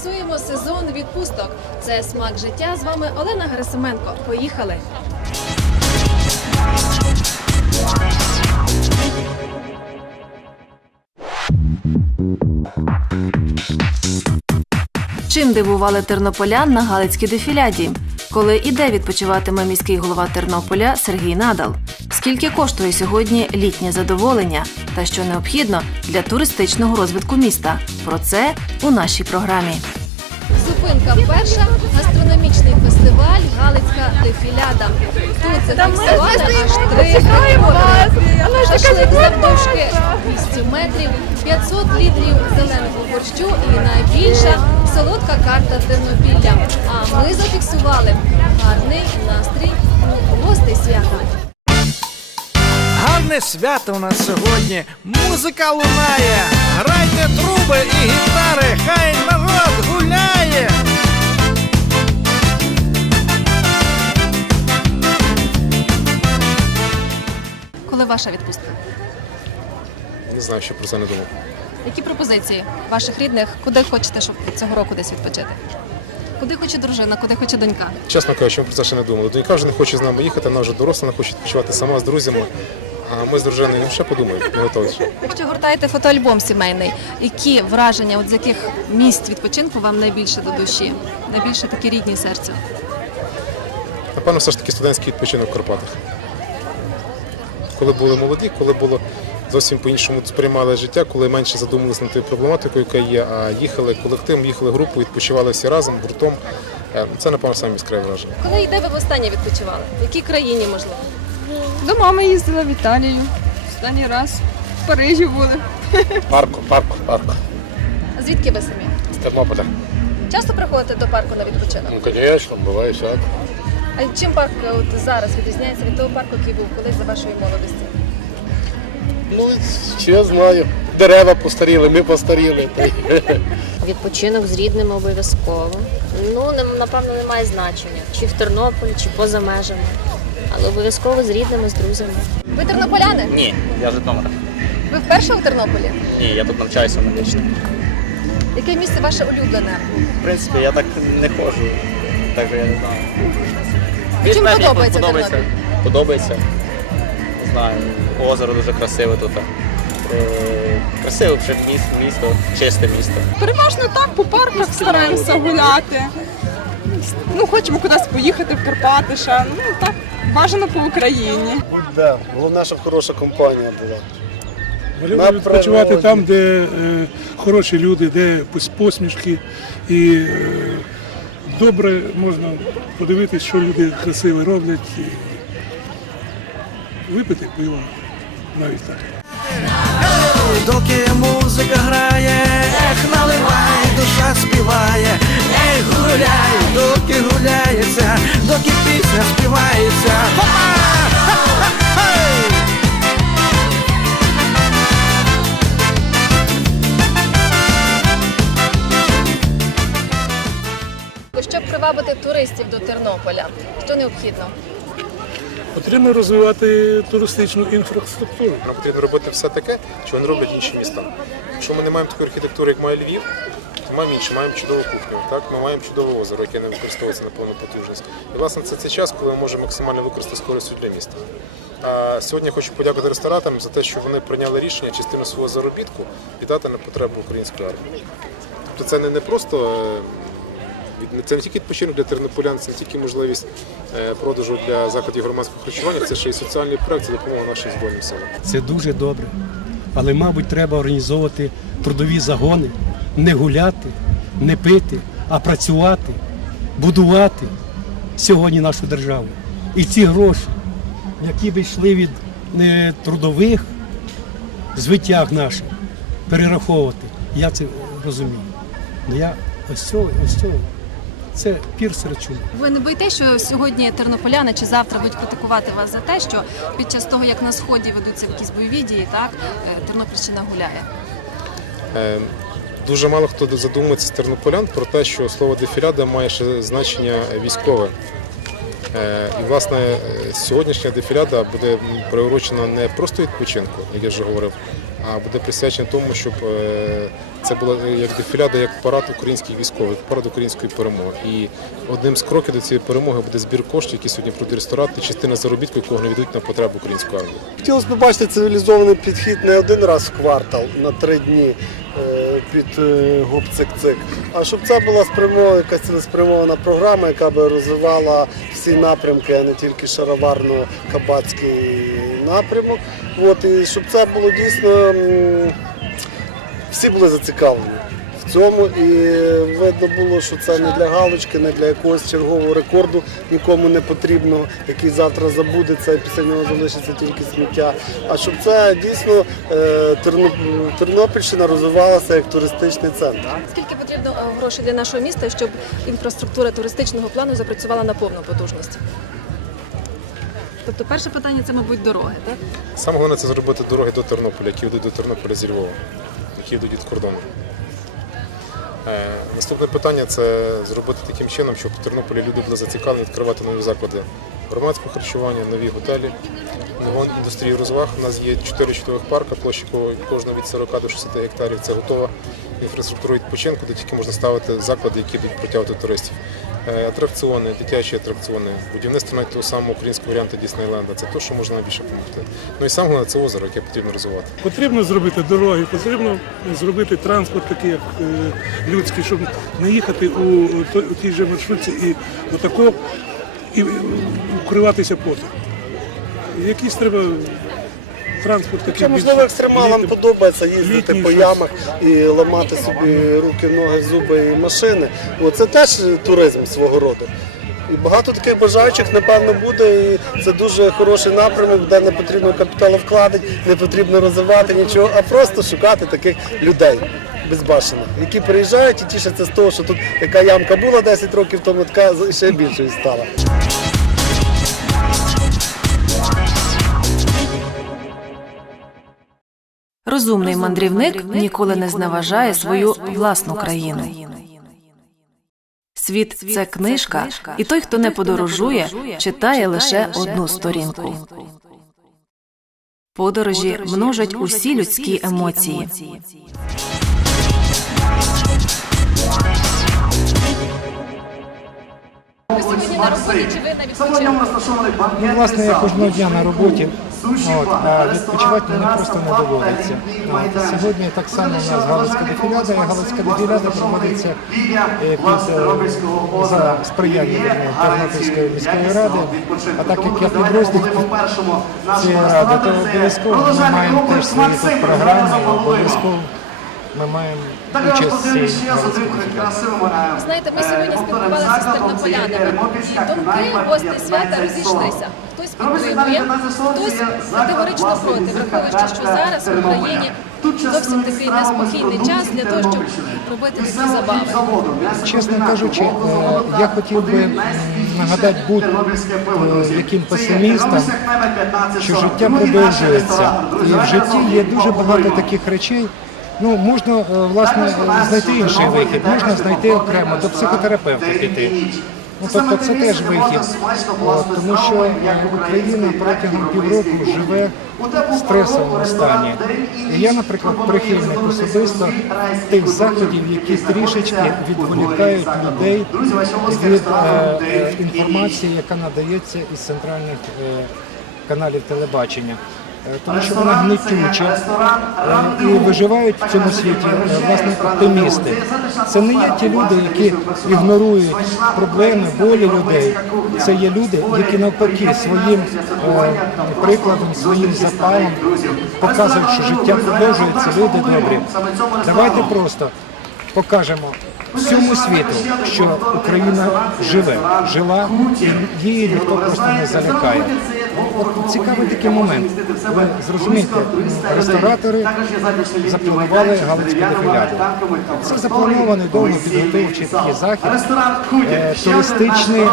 фіксуємо сезон відпусток. Це смак життя. З вами Олена Герасименко. Поїхали! Чим дивували тернополян на Галицькій дефіляді? Коли і де відпочиватиме міський голова Тернополя Сергій Надал? Скільки коштує сьогодні літнє задоволення? Та що необхідно для туристичного розвитку міста? Про це у нашій програмі. Зупинка перша гастрономічний фестиваль Галицька дефіляда. Тут зафіксували аж три. Шашлик завдовжки 200 метрів, 500 літрів зеленого борщу і найбільша солодка карта Тернопілля. А ми зафіксували гарний настрій у гостей свята. Гарне свято у нас сьогодні. Музика лунає. Грайте труби і гітари, хай народ гуляє. Коли ваша відпустка? Не знаю, що про це не думав. Які пропозиції ваших рідних? Куди хочете, щоб цього року десь відпочити? Куди хоче дружина, куди хоче донька? Чесно кажучи, ми про це ще не думали. Донька вже не хоче з нами їхати, вона вже доросла, вона хоче відпочивати сама з друзями. А ми з дружиною ну, ще подумаємо, не готові. Якщо гуртаєте фотоальбом сімейний, які враження, от з яких місць відпочинку вам найбільше до душі? Найбільше такі рідні серцю? Напевно, все ж таки студентський відпочинок в Карпатах. Коли були молоді, коли було зовсім по-іншому сприймали життя, коли менше задумувалися над тою проблематикою, яка є, а їхали колективом, їхали групою, відпочивали всі разом, гуртом. Е, Це, напевно, саме яскраве враження. Коли і де ви востаннє відпочивали? В якій країні можливо? До мами їздила в Італію. Останній раз в Парижі були. Парку, парку, парку. А звідки ви самі? З Тернополя. Часто приходите до парку на відпочинок? Ну, звісно, буває всяко. А чим парк от зараз відрізняється від того парку, який був колись за вашої молодості? Ну, я знаю. Дерева постаріли, ми постаріли. Відпочинок з рідними обов'язково. Ну, напевно, немає значення, чи в Тернополі, чи поза межами. Але обов'язково з рідними, з друзями. Ви тернополяни? Ні, я з Житомира. Ви вперше у Тернополі? Ні, я тут навчаюся медично. Яке місце ваше улюблене? В принципі, я так не ходжу, так що я не знаю. Чим подобається подобається. Тернопіль? Подобається. Знаю, озеро дуже красиве тут. Е, Красиве вже місто, місто, чисте місто. Переважно так, по парках стараємося гуляти. Ну, хочемо кудись поїхати в Карпати ще. Ну так, бажано по Україні. Да, Головне, щоб хороша компанія була. Ми відпочивати там, де е, хороші люди, де пос- посмішки і е, добре можна подивитись, що люди красиве роблять. Випити пиво навіть так. Доки музика грає, ех, наливай, душа співає, ех, гуляй, доки гуляється, доки пісня співається. Щоб привабити туристів до Тернополя, що необхідно? Потрібно розвивати туристичну інфраструктуру. Нам потрібно робити все таке, що не роблять інші міста. Якщо ми не маємо такої архітектури, як має Львів, то маємо інше, маємо чудову кухню, так? ми маємо чудове озеро, яке не використовується на повну потужність. І власне це цей час, коли ми можемо максимально використати з для міста. А сьогодні я хочу подякувати рестораторам за те, що вони прийняли рішення частину свого заробітку віддати на потребу української армії. Тобто це не просто. Е, Це не тільки відпочинок для тернополян, це не тільки можливість е, продажу для закладів громадського харчування, це ще й соціальний проект, це допомога нашим збройним силам. Це дуже добре. Але, мабуть, треба організовувати трудові загони, не гуляти, не пити, а працювати, будувати сьогодні нашу державу. І ці гроші, які б йшли від не, трудових звитяг наших, перераховувати. Я це розумію. Ну я ось цього, ось цього. Це пір серед чудо. Ви не боїте, що сьогодні тернополяни чи завтра будуть критикувати вас за те, що під час того, як на сході ведуться якісь бойові дії, так е, Тернопільщина гуляє? Е, Дуже мало хто задумується з тернополян про те, що слово дефіляда має ще значення військове. Е, І, власне, сьогоднішня дефіляда буде приурочена не просто відпочинку, як я вже говорив, а буде присвячена тому, щоб е, це була е, як дефіляда, як парад українських військових, парад української перемоги. І одним з кроків до цієї перемоги буде збір коштів, які сьогодні будуть ресторати, частина заробітку, якого не віддуть на потребу української армії. Хотілося б бачити цивілізований підхід не один раз в квартал на три дні е, під е, гуп цик-цик, а щоб це була спрямована якась цілеспрямована програма, яка би розвивала всі напрямки, а не тільки шароварно-кабацький напрямок. От, і щоб це було дійсно всі були зацікавлені. В цьому і видно було, що це не для галочки, не для якогось чергового рекорду нікому не потрібно, який завтра забудеться і після нього залишиться тільки сміття. А щоб це дійсно е, Тернопільщина розвивалася як туристичний центр. Скільки потрібно е, грошей для нашого міста, щоб інфраструктура туристичного плану запрацювала на повну потужність? Тобто перше питання це, мабуть, дороги, так? Саме головне це зробити дороги до Тернополя, які йдуть до Тернополя зі Львова, які йдуть від кордону. Е, Наступне питання це зробити таким чином, щоб в Тернополі люди були зацікавлені відкривати нові заклади громадського харчування, нові готелі, нову індустрію розваг. У нас є чотири чудових парка, площі кожного від 40 до 60 гектарів. Це готова інфраструктура відпочинку, де тільки можна ставити заклади, які будуть притягувати туристів. Е, Атракціони, дитячі атракціони, будівництво навіть того самого українського варіанту Діснейленда. Це те, що можна найбільше допомогти. Ну і саме головне це озеро, яке потрібно розвивати. Потрібно зробити дороги, потрібно зробити транспорт такий, як е, людський, щоб не їхати у, тій же маршрутці і отако і укриватися потом. Якийсь треба транспорт такий. Це можливо екстремалам подобається їздити по ямах і ламати собі руки, ноги, зуби і машини. О, Це теж туризм свого роду. І багато таких бажаючих, напевно, буде. І це дуже хороший напрямок, де не потрібно капіталовкладень, не потрібно розвивати нічого, а просто шукати таких людей безбашених, які приїжджають і тішаться з того, що тут яка ямка була 10 років тому, така ще більшою стала. Розумний мандрівник ніколи не зневажає свою власну країну. Світ це книжка, і той, хто не подорожує, читає лише одну сторінку. Подорожі множать усі людські емоції. Сьогодні на роботі чи ви на відпочинку? Ну, власне, я кожного дня на роботі, відпочивати мені просто не доводиться. От, Сьогодні так само у нас Галицька дефіляда, і Галицька дефіляда проводиться е, під, е, за сприяння Тернопільської міської ради. А так як я підрозділ цієї ради, то обов'язково ми маємо теж свої тут програми, обов'язково ми маємо участь в цій. Знаєте, ми сьогодні спілкувалися з тернополянами, і думки гостей свята розійшлися. Хтось хтось категорично проти, враховуючи, що зараз в Україні зовсім такий неспокійний час для того, щоб робити такі забави. Чесно кажучи, е, я хотів би нагадати будь-яким песимістам, що життя продовжується. І в житті є дуже багато таких речей. Ну, можна е, власне знайти інший вихід, можна знайти окремо до психотерапевта піти. Ну, тобто це теж вихід, тому що Україна протягом півроку живе в стресовому стані. І я, наприклад, прихильник особисто тих заходів, які трішечки відволікають людей від е, е, інформації, яка надається із центральних е, каналів телебачення. Тому що вона гнетюча і виживають в цьому світі е, власне оптимісти. Це не є ті люди, які ігнорують проблеми, болі людей. Це є люди, які навпаки своїм е, прикладом, своїм запалом показують, що життя продовжується, люди добрі. Давайте просто покажемо всьому світу, що Україна живе, жила, і її ніхто просто не залякає. Цікавий такий момент. Ви зрозумієте, ресторатори запланували Галицьку дефіляду. Це запланований довго підготовчий такий захід. Е, Туристичні е,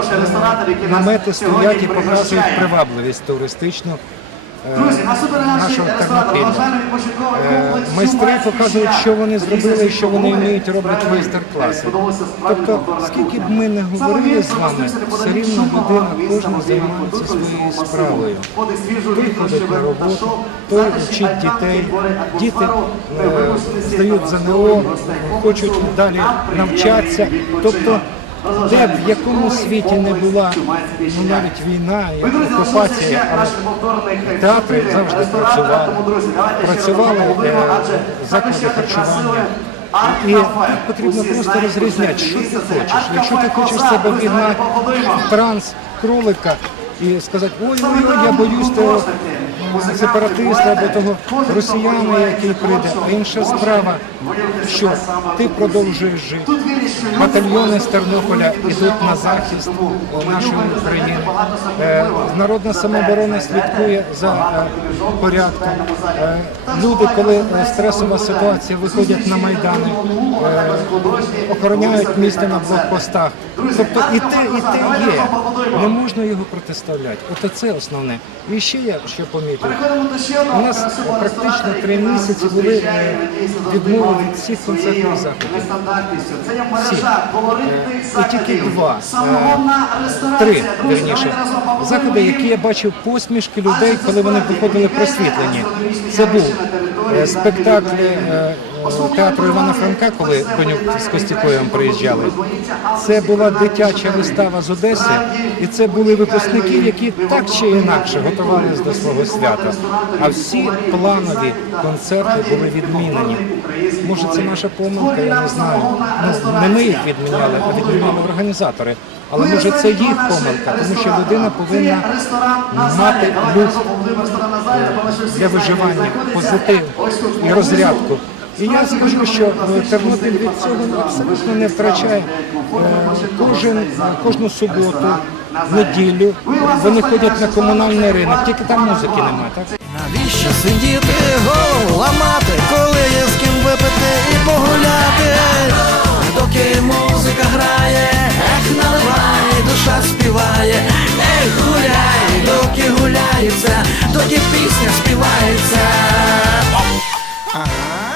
намети стоять і показують привабливість туристичну е, нашого Тернопілля. Е, Майстри показують, що вони зробили і що вони вміють, роблять майстер-класи. Тобто, скільки б ми не говорили з вами, все рівно людина кожен займається своєю справою. Той ходить на роботу, той вчить дітей, діти е, здають ЗНО, хочуть далі навчатися. Тобто, де б в якому світі не була ну, навіть війна, як окупація, але театри завжди працювали. Працювали е, заклади харчування. І тут потрібно просто розрізняти, що ти хочеш. Якщо ти хочеш себе вігнати транс кролика і сказати, ой, ой, ой, я боюсь того сепаратиста або того росіяни, який прийде. А інша справа, що ти продовжуєш жити. Батальйони з Тернополя йдуть на захист нашої України. Е, Народна самооборона слідкує за е, порядком. Е, Люди, коли стресова ситуація, виходять на майдани, охороняють місто на блокпостах. Тобто і те, і те є. Не можна його протиставляти. От це основне. І ще я що помітив. У нас практично три місяці були е, відмови від всіх концертних заходів. Всі. Е, І тільки два, е, три, верніше. заходи, які я бачив посмішки людей, коли вони виходили просвітлені. Це був е, спектакль е, е, театру Івана Франка, коли Конюк з Костікоєм приїжджали. Це була дитяча вистава з Одеси, і це були випускники, які так чи інакше готувалися до свого свята. А всі планові концерти були відмінені. Може, це наша помилка, я не знаю. Ну, не ми їх відміняли, а відміняли організатори. Але може це їх помилка, тому що людина повинна мати е, для виживання, позитив і розрядку. І я скажу, що е, Тернопіль від цього абсолютно не втрачає. Е, Кожен, кожну суботу, неділю вони ходять на комунальний ринок, тільки там музики немає. Так? Навіщо сидіти, голову ламати, коли є з ким випити і погуляти? Доки музика грає, ех наливай, душа співає, ех гуляй, доки гуляється, доки пісня співається. Ага.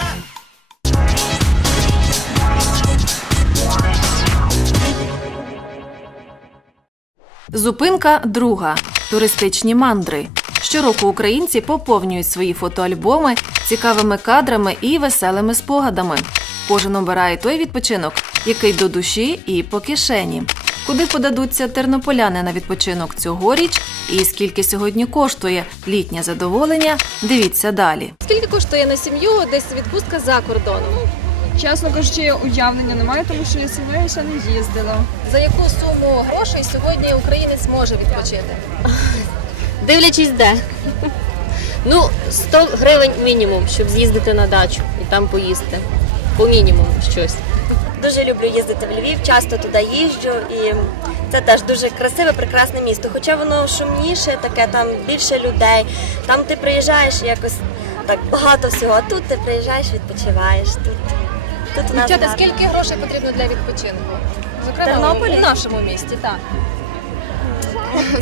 Зупинка друга туристичні мандри. Щороку українці поповнюють свої фотоальбоми цікавими кадрами і веселими спогадами. Кожен обирає той відпочинок, який до душі і по кишені. Куди подадуться тернополяни на відпочинок цьогоріч і скільки сьогодні коштує літнє задоволення, дивіться далі. Скільки коштує на сім'ю десь відпустка за кордоном? Чесно кажучи, уявлення немає, тому що я сама ще не їздила. За яку суму грошей сьогодні українець може відпочити? Дивлячись де. Ну, 100 гривень мінімум, щоб з'їздити на дачу і там поїсти. По мінімуму щось. Дуже люблю їздити в Львів, часто туди їжджу, і це теж дуже красиве, прекрасне місто. Хоча воно шумніше, таке там більше людей. Там ти приїжджаєш якось так багато всього. А тут ти приїжджаєш, відпочиваєш. Тут, тут у нас Дівчата, гарно. скільки грошей потрібно для відпочинку? Зокрема, Тернополі? у нашому місті, так.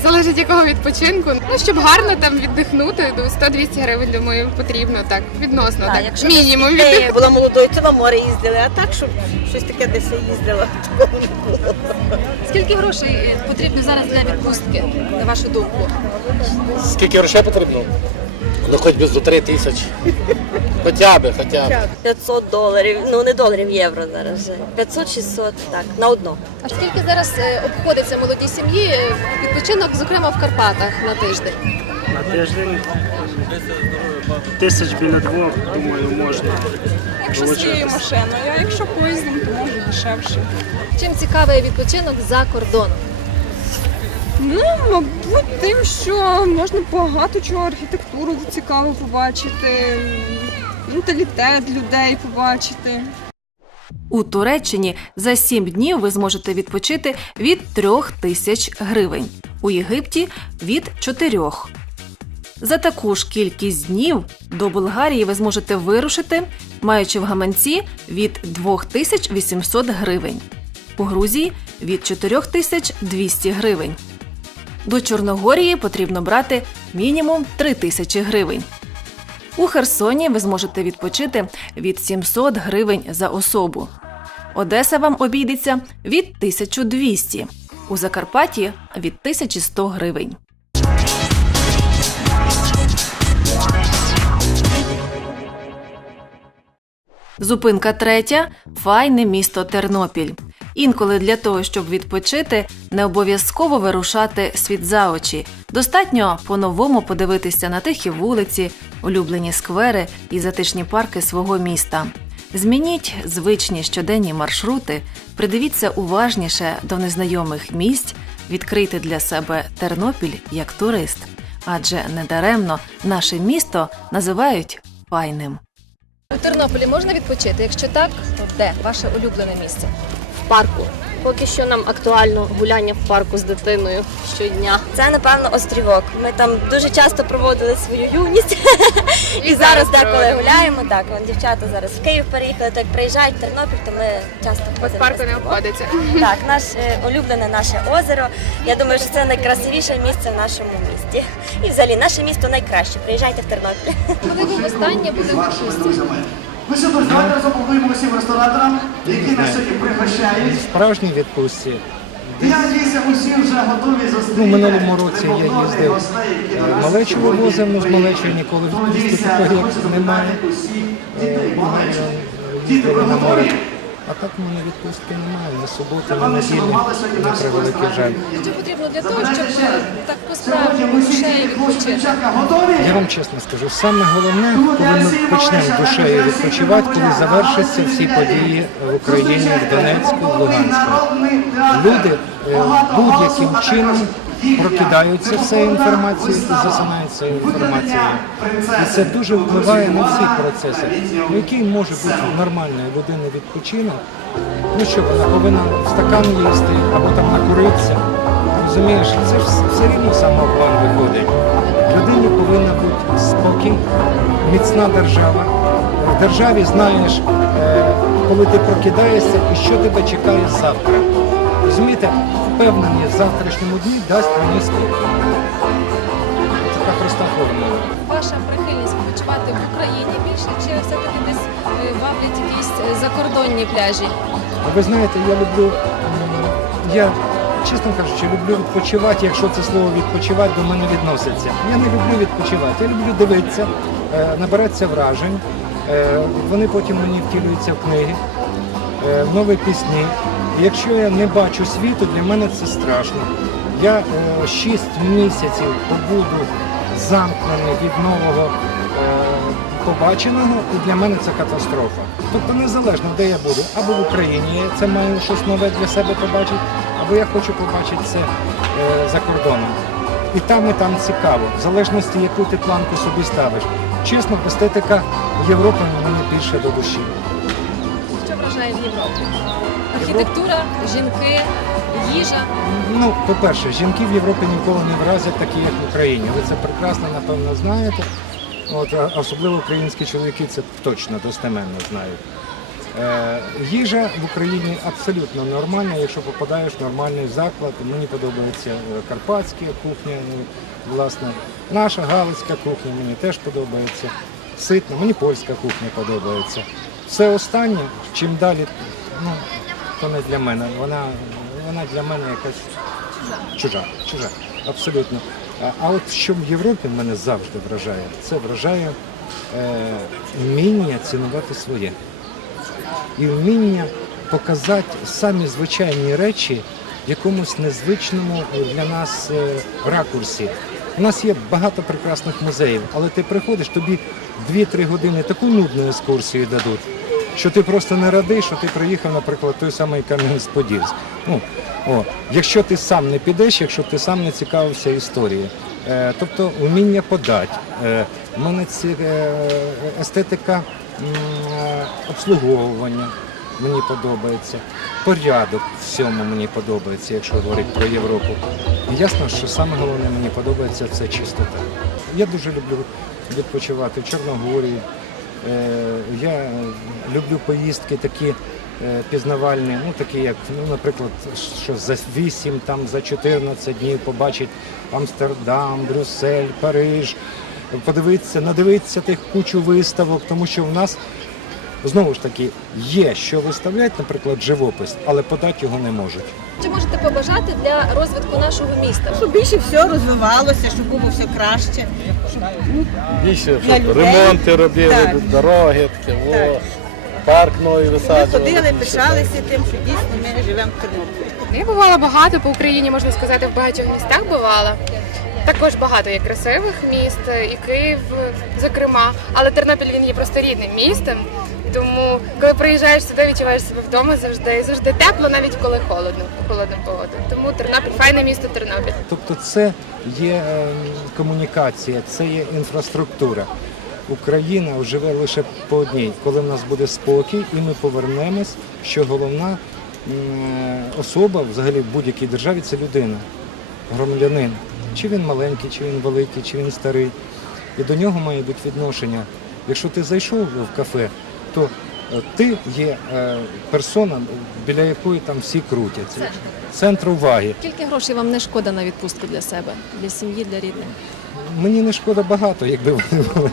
Залежить якого відпочинку. Ну, щоб гарно там віддихнути, до 100-200 гривень, думаю, потрібно так, відносно. Так, так, мінімум десь була молодою, то на море їздили, а так, щоб щось таке десь їздила. такого не було. Скільки грошей потрібно зараз для відпустки, на вашу думку? Скільки грошей потрібно? Ну хоч би до 3 тисячі. Хоча б, хоча б. 500 доларів, ну не доларів, євро зараз вже. 500-600, так, на одну. А скільки зараз е, обходиться молодій сім'ї е, відпочинок, зокрема в Карпатах на тиждень? На тиждень тисяч біля двох, думаю, можна. Якщо з цією машиною, а якщо поїздом, то може дешевше. Чим цікавий відпочинок за кордоном? Ну, мабуть, тим, що можна багато чого, архітектуру цікаво побачити, менталітет людей побачити. У Туреччині за 7 днів ви зможете відпочити від 3 тисяч гривень, у Єгипті від 4. За таку ж кількість днів до Болгарії ви зможете вирушити, маючи в гаманці від 2800 гривень, у Грузії від 4200 гривень. До Чорногорії потрібно брати мінімум 3 тисячі гривень. У Херсоні ви зможете відпочити від 700 гривень за особу. Одеса вам обійдеться від 1200, у Закарпатті від 1100 гривень. Зупинка третя файне місто Тернопіль. Інколи для того, щоб відпочити, не обов'язково вирушати світ за очі. Достатньо по-новому подивитися на тихі вулиці, улюблені сквери і затишні парки свого міста. Змініть звичні щоденні маршрути, придивіться уважніше до незнайомих місць, відкрийте для себе Тернопіль як турист. Адже недаремно наше місто називають файним. У Тернополі можна відпочити? Якщо так, то де ваше улюблене місце? Парку. Поки що нам актуально гуляння в парку з дитиною щодня. Це напевно острівок. Ми там дуже часто проводили свою юність. І, І зараз зараз деколи гуляємо. Так, вон дівчата зараз в Київ переїхали, так приїжджають в Тернопіль, то ми часто ходимо. Без парку не обходиться. Так, наш е, улюблене наше озеро. Я думаю, що це найкрасивіше місце в нашому місті. І взагалі наше місто найкраще. Приїжджайте в Тернопіль. Коли ви востаннє були в відпустці? Ну що, друзі, давайте разом поговоримо усім рестораторам, які нас сьогодні пригощають. Справжній відпустці. Я надіюся, усі вже готові зустріти. Ну, минулому році я їздив е, малечу вивозив, ну з малечою ніколи в такої немає. Е, малечі. е, Діти, ви готові? А так в мене відпустки немає. На суботу, на неділю, на превеликий жаль. Що потрібно для того, щоб так по-справжньому душею відпочити? Я вам чесно скажу, саме головне, коли ми почнемо душею відпочивати, коли завершаться всі події в Україні, в Донецьку, в Луганську. Люди е, будь-яким чином прокидаються виховна інформацією і вистава. засинають інформацією. І це дуже впливає на всі процеси. Ну, який може бути нормальної людини відпочинок? Ну що, вона повинна в стакан їсти або там накуритися. Розумієш, це ж все рівно самообман виходить. Людині повинна бути спокій, міцна держава. В державі знаєш, е, коли ти прокидаєшся і що тебе чекає завтра. Розумієте, впевненість в завтрашньому дні дасть мені спокій. Це така проста. Ваша прихильність відпочивати в Україні більше чи все-таки десь е, ваблять якісь е, закордонні пляжі? А Ви знаєте, я люблю, я, чесно кажучи, люблю відпочивати, якщо це слово відпочивати до мене відноситься. Я не люблю відпочивати, я люблю дивитися, е, набиратися вражень. Вони потім мені втілюються в книги, в нові пісні. Якщо я не бачу світу, для мене це страшно. Я 6 місяців побуду замкнений від нового е, побаченого, і для мене це катастрофа. Тобто незалежно, де я буду, або в Україні я це маю щось нове для себе побачити, або я хочу побачити це е, за кордоном. І там, і там цікаво, в залежності, яку ти планку собі ставиш. Чесно, естетика Європи мені більше до душі. Що вражає в Європі? Архітектура, жінки, їжа. Ну, по-перше, жінки в Європі ніколи не вразять такі, як в Україні. Ви це прекрасно, напевно, знаєте. От, особливо українські чоловіки це точно достеменно знають. Е, їжа в Україні абсолютно нормальна, якщо попадаєш в нормальний заклад. Мені подобається е, карпатська кухня, ну, власне, наша галицька кухня мені теж подобається. Ситна, мені польська кухня подобається. Все останнє, чим далі, ну, то не для мене. Вона, вона для мене якась чужа, чужа, абсолютно. А, от що в Європі мене завжди вражає, це вражає е, вміння цінувати своє. І вміння показати самі звичайні речі в якомусь незвичному для нас е, ракурсі. У нас є багато прекрасних музеїв, але ти приходиш, тобі 2-3 години таку нудну екскурсію дадуть, що ти просто не радий, що ти приїхав, наприклад, той самий Кам'янець-Подільськ. Ну, якщо ти сам не підеш, якщо ти сам не цікавився історією. Е, тобто вміння подати. Е, мене ці, е, естетика е, обслуговування мені подобається. Порядок всьому мені подобається, якщо говорити про Європу. І ясно, що саме головне мені подобається це чистота. Я дуже люблю відпочивати в Чорногорії. Е, Я люблю поїздки такі е, пізнавальні, ну такі як, ну, наприклад, що за 8, там за 14 днів побачить Амстердам, Брюссель, Париж, подивитися, надивитися тих кучу виставок, тому що в нас знову ж таки є що виставляти, наприклад, живопис, але подати його не можуть. Чи можете побажати для розвитку нашого міста? Щоб більше все розвивалося, щоб було все краще. Щоб, ну, Більше, Для щоб людей. ремонти робили, Так. дороги, таке, во, Так. парк новий ми висаджували. ходили, пишалися тим, що дійсно ми живемо в Тернополі. Я бувала багато по Україні, можна сказати, в багатьох містах бувала. Також багато є красивих міст, і Київ, зокрема. Але Тернопіль він є просто рідним містом. Тому, коли приїжджаєш сюди, відчуваєш себе вдома завжди. І завжди тепло, навіть коли холодно, холодна погода. Тому Тернопіль файне місто Тернопіль. Тобто це є е, комунікація, це є інфраструктура. Україна живе лише по одній, коли в нас буде спокій, і ми повернемось, що головна особа взагалі в будь-якій державі це людина, громадянин. Чи він маленький, чи він великий, чи він старий. І до нього має бути відношення. Якщо ти зайшов в кафе, то е, ти є е, персона, біля якої там всі крутяться. Центр уваги. Скільки грошей вам не шкода на відпустку для себе, для сім'ї, для рідних? Мені не шкода багато, якби вони були,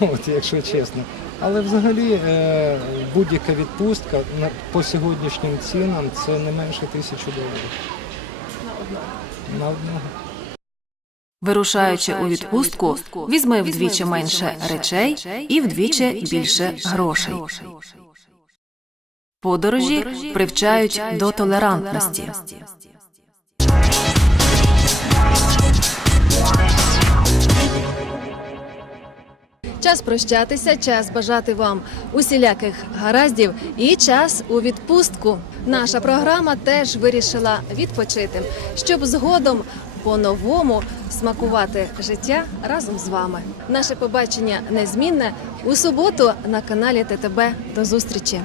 от, якщо чесно. Але взагалі е, будь-яка відпустка по сьогоднішнім цінам це не менше тисячі доларів. На одного. Вирушаючи у відпустку, візьми вдвічі менше речей і вдвічі більше грошей. Подорожі привчають до толерантності. Час прощатися, час бажати вам усіляких гараздів і час у відпустку. Наша програма теж вирішила відпочити, щоб згодом по-новому смакувати життя разом з вами. Наше побачення незмінне у суботу на каналі ТТБ. До зустрічі.